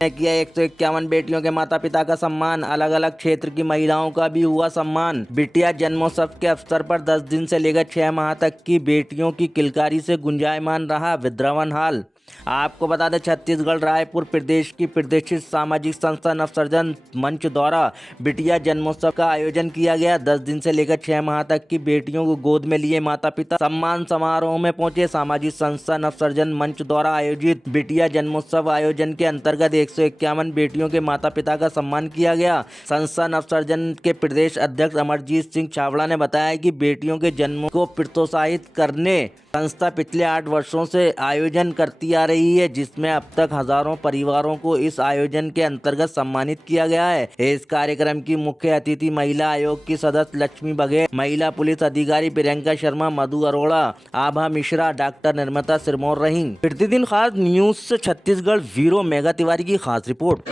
किया 151 बेटियों के माता पिता का सम्मान। अलग अलग क्षेत्र की महिलाओं का भी हुआ सम्मान। बिटिया जन्मोत्सव के अवसर पर 10 दिन से लेकर 6 माह तक की बेटियों की किलकारी से गुंजायमान रहा वृंदावन हॉल। आपको बता दें, छत्तीसगढ़ रायपुर प्रदेश की प्रतिष्ठित सामाजिक संस्था नवसृजन मंच द्वारा बिटिया जन्मोत्सव का आयोजन किया गया। 10 दिन से लेकर 6 माह तक की बेटियों को गोद में लिए माता पिता सम्मान समारोह में पहुंचे। सामाजिक संस्था नवसृजन मंच द्वारा आयोजित बिटिया जन्मोत्सव आयोजन के अंतर्गत 151 बेटियों के माता पिता का सम्मान किया गया। संस्था नवसृजन के प्रदेश अध्यक्ष अमरजीत सिंह छाबड़ा ने बताया कि बेटियों के जन्म को प्रोत्साहित करने संस्था पिछले 8 वर्षों से आयोजन करती आ रही है, जिसमें अब तक हजारों परिवारों को इस आयोजन के अंतर्गत सम्मानित किया गया है। इस कार्यक्रम की मुख्य अतिथि महिला आयोग की सदस्य लक्ष्मी बघेल, महिला पुलिस अधिकारी प्रियंका शर्मा, मधु अरोड़ा, आभा मिश्रा, डॉक्टर निर्मता सिरमौर रहीं। प्रतिदिन खास न्यूज से छत्तीसगढ़ ब्यूरो मेगा तिवारी की खास रिपोर्ट।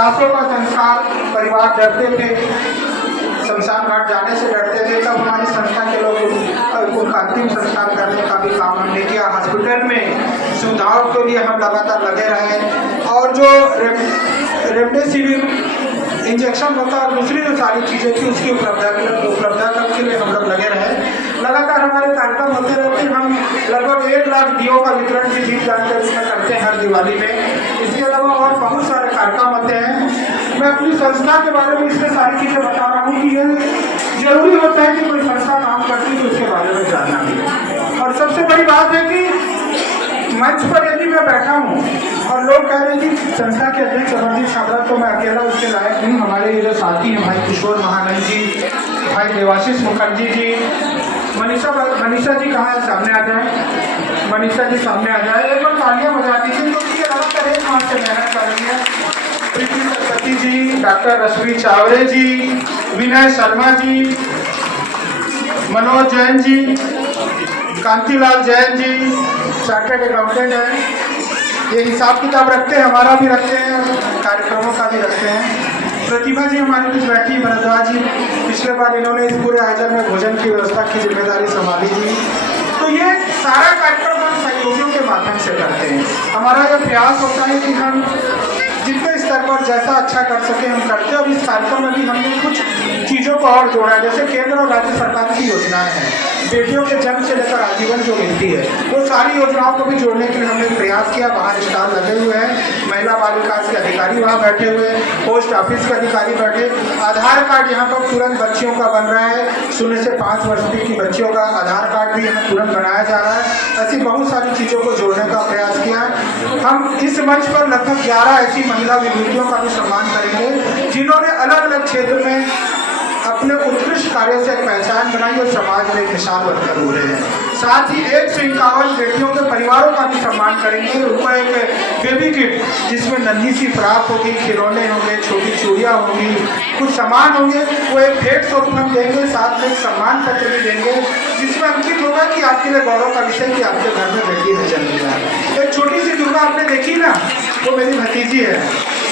लाशों का संस्कार परिवार डरते थे, शमशान घाट जाने से डरते थे, तब हमारी संस्था के लोग उनका अंतिम संस्कार करने का भी काम हमने किया। हॉस्पिटल में सुविधाओं के लिए हम लगातार लगे रहे और जो रेमडेसिविर इंजेक्शन होता है और दूसरी जो सारी चीज़ें थी उसकी उपलब्धता के लिए हम लोग लगे रहे। लगातार हमारे कार्यक्रम होते रहते हैं। हम लगभग 1 लाख दियों का वितरण भी दीप दान के रूप में करते हैं हर दिवाली में। इसके अलावा और बहुत सारे कार्यक्रम होते हैं। मैं अपनी संस्था के बारे में इसमें सारी चीज़ें बता रहा हूँ कि ये जरूरी होता है कि कोई संस्था काम करती है तो उसके बारे में जानना भी। और सबसे बड़ी बात है कि मंच पर यदि मैं बैठा हूँ और लोग कह रहे हैं कि संस्था के अध्यक्ष अमरजीत छाबड़ा, तो मैं अकेला उसके लायक नहीं। हमारे ये जो साथी हैं भाई किशोर महानंद जी, भाई देवाशीष मुखर्जी जी, मनीषा जी कहाँ है, सामने आ जाए। मनीषा जी सामने आ जाए, एक बार तालियां बजा दीजिए। तो उसके लगातार एक माह से मेहनत कर रही है। प्रीति सरस्वती जी, डॉक्टर रश्मि चावरे जी, विनय शर्मा जी, मनोज जैन जी, कांतिलाल जैन जी, चार्टर्ड अकाउंटेंट हैं। ये हिसाब किताब रखते हैं, हमारा भी रखते हैं, कार्यक्रमों का भी रखते हैं। प्रतिभा जी हमारे बीच बैठी, भरद्वाज जी, पिछले बार इन्होंने इस पूरे आयोजन में भोजन की व्यवस्था की जिम्मेदारी संभाली थी। तो ये सारा कार्यक्रम हम सहयोगियों के माध्यम से करते हैं। हमारा यह प्रयास होता है कि हम जितने स्तर पर जैसा अच्छा कर सके हम करते हैं। और इस कार्यक्रम में भी हमने कुछ चीज़ों को और जोड़ा है, जैसे केंद्र और राज्य सरकार की योजनाएं हैं। बेटियों के जन्म से लेकर आजीवन जो मिलती है, वो सारी योजनाओं को भी जोड़ने के लिए हमने प्रयास किया। बाहर स्टॉल लगे हुए हैं, महिला बाल विकास के अधिकारी वहाँ बैठे हुए हैं, पोस्ट ऑफिस के अधिकारी बैठे, आधार कार्ड यहाँ पर तुरंत बच्चियों का बन रहा है। 0 से 5 वर्ष की बच्चियों का आधार कार्ड भी यहाँ तुरंत बनाया जा रहा है। ऐसी बहुत सारी चीज़ों को जोड़ने का प्रयास किया। हम इस मंच पर लगभग 11 ऐसी महिला विभूतियों का भी सम्मान करेंगे जिन्होंने अलग अलग क्षेत्र में अपने उत्कृष्ट कार्य से पहचान बनाई और समाज में एक मिसाल बनकर हो रहे हैं। साथ ही 151 बेटियों के परिवारों का भी सम्मान करेंगे। उनको एक बेबी किट जिसमें नन्ही सी फ्रॉक होगी, खिलौने होंगे, छोटी चूड़ियाँ होंगी, कुछ सामान होंगे, वो एक भेंट स्वरूप हम देंगे। साथ में एक सम्मान पत्र भी देंगे जिसमें अंकित होगा कि आपके लिए गौरव का विषय कि आपके घर में बेटी ने जन्म लिया है। एक छोटी सी दुर्गा आपने देखी ना, वो मेरी भतीजी है।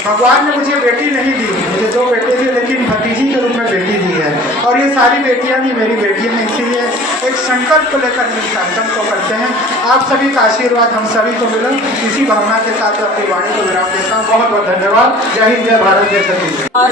भगवान ने मुझे बेटी नहीं दी, मुझे 2 बेटे थे, लेकिन भतीजी के रूप में बेटी दी है। और ये सारी बेटियां भी मेरी बेटियां हैं। इसीलिए एक संकल्प को लेकर इस कार्यक्रम को करते हैं। आप सभी का आशीर्वाद हम सभी को मिले, इसी भावना के साथ अपनी वाणी को विराम देता हूँ। बहुत बहुत धन्यवाद। जय हिंद, जय भारत, जय सती। और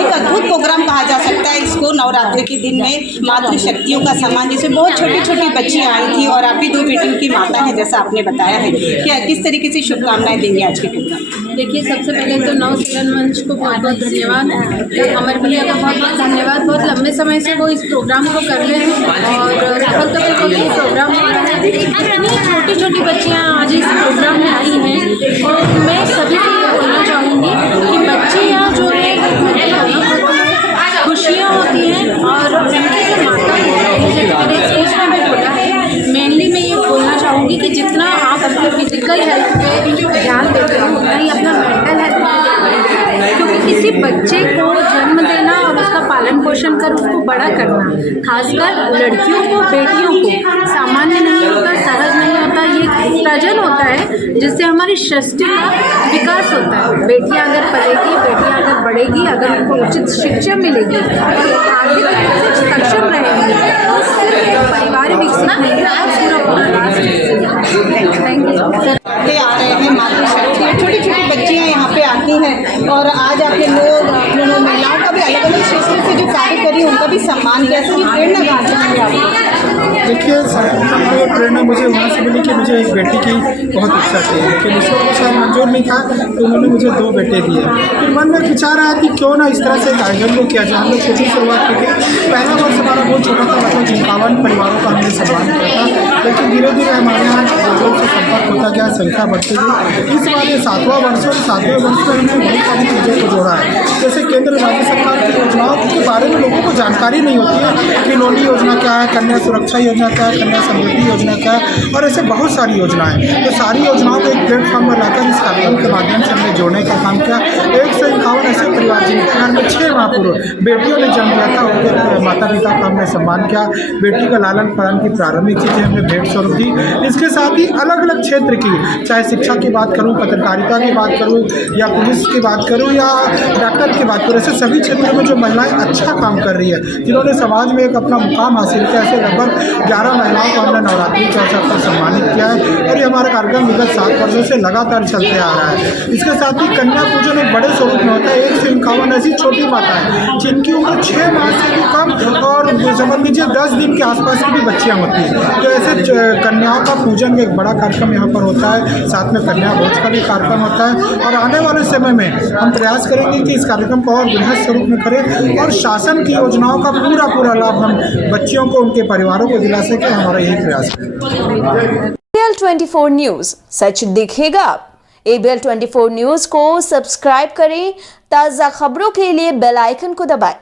एक अद्भुत प्रोग्राम कहा जा सकता है इसको। नवरात्रि के दिन में मातृशक्तियों का सम्मान, जिसमें बहुत छोटी छोटी बच्चियाँ आई थी और आप भी 2 बेटियों की माता है जैसा आपने बताया है। क्या किस तरीके से शुभकामनाएं देंगे आज के प्रोग्राम? देखिए, सबसे पहले तो नव सीलन मंच को बहुत बहुत धन्यवाद, अमर भैया का बहुत बहुत धन्यवाद। बहुत लंबे समय से वो इस प्रोग्राम को कर रहे हैं और सफलतापूर्वक प्रोग्राम हो रहा है। इतनी छोटी छोटी बच्चियाँ आज इस प्रोग्राम में आई हैं और मैं सभी से ये बोलना चाहूँगी कि बच्चियाँ जो है खुशियाँ होती हैं और उनकी जो माता है, जैसे मैंने स्पीच में भी बोला है, मेनली मैं ये बोलना चाहूँगी कि जितना आप अपने फिजिकल हेल्थ पे ध्यान देते हो उतना ही अपना मेंटल हेल्थ पे ध्यान देते हो। क्योंकि किसी बच्चे को जन्म देना और उसका पालन पोषण कर उसको बड़ा करना, खासकर लड़कियों को, बेटियों को, सामान्य नहीं होता, सहज नहीं होता। ये प्रजन होता है जिससे हमारी सृष्टि का विकास होता है। बेटियाँ अगर पढ़ेगी, बेटियाँ अगर बढ़ेगी, अगर उनको उचित शिक्षा मिलेगी और आर्थिक रूप से सक्षम रहेगी तो सिर्फ परिवार विकसित नहीं है, पूरा राष्ट्र। Thank you. आ रहे हैं मातृशक्ति, छोटी छोटी बच्चियाँ यहाँ पे आती हैं और आज आपके लोग महिलाओं का भी अलग अलग क्षेत्र से जो कार्य करी उनका भी सम्मान किया। इसकी प्रेरणा कहाँ से मिली आपको? देखिए, प्रेरणा मुझे वहाँ से मिली कि मुझे एक बेटी की बहुत इच्छा थी, लेकिन ईश्वर को शायद मंजूर नहीं था, तो उन्होंने मुझे 2 बेटे दिए। फिर मन में विचार आया कि क्यों ना इस तरह से एक आयोजन को किया जाए। हम लोग छोटी शुरुआत की थी। पहला वर्ष हमारा बहुत छोटा था, लगभग 51 परिवारों का हमने सम्मान किया था, लेकिन धीरे धीरे हमारे यहाँ लोगों से संपर्क होता गया, संख्या बढ़ती गई। इस बार ये 7वां वर्ष है और 7वें वर्ष में हमने बहुत सारी चीज़ों को जोड़ा है। जैसे केंद्र राज्य सरकार की योजनाओं के बारे में लोगों को जानकारी नहीं होती है कि लोनी योजना क्या है, कन्या सुरक्षा योजना क्या है, कन्या समृद्धि योजना क्या है, और ऐसे बहुत सारी योजनाएं। तो सारी योजनाओं को एक प्लेटफॉर्म में लाकर इस कार्यक्रम के माध्यम से हमने जोड़ने का काम किया। 151 ऐसे परिवार जिनके घर में 6 माह पूर्व बेटियों ने जन्म लिया था, उनके माता पिता का हमने सम्मान किया, बेटी का लालन पालन की प्रारंभिक चीज़ें हमने भेंट स्वरूप दी। इसके साथ ही अलग अलग क्षेत्र की, चाहे शिक्षा की बात करूँ, पत्रकारिता की बात करूँ, या पुलिस की बात करूँ, या डॉक्टर की बात करूँ, ऐसे सभी क्षेत्रों में जो महिलाएं अच्छा काम कर रही है, जिन्होंने समाज में एक अपना मुकाम हासिल किया, ऐसे लगभग 11 महिलाओं को हमने नवरात्रि के अवसर पर सम्मानित किया है। और ये हमारा कार्यक्रम विगत 7 वर्षों से लगातार चलते आ रहा है। इसके साथ ही कन्या पूजन एक बड़े स्वरूप में होता है। 1 से 51 ऐसी छोटी माताएं जिनकी उम्र 6 माह से भी कम और समझ लीजिए 10 दिन के आसपास की भी बच्चियां होती हैं, तो ऐसे कन्याओं का पूजन का एक बड़ा कार्यक्रम यहाँ पर होता है। साथ में कन्या भोज का भी कार्यक्रम होता है और आने वाले समय में हम प्रयास करेंगे कि इस कार्यक्रम को और बृहद स्वरूप में करें और शासन की योजनाओं का पूरा लाभ हम बच्चियों को, उनके परिवारों को दिला सकें। हमारा यही प्रयास है। ABL 24 न्यूज, सच दिखेगा। ABL 24 न्यूज को सब्सक्राइब करें, ताज़ा खबरों के लिए बेल आइकन को दबाएं।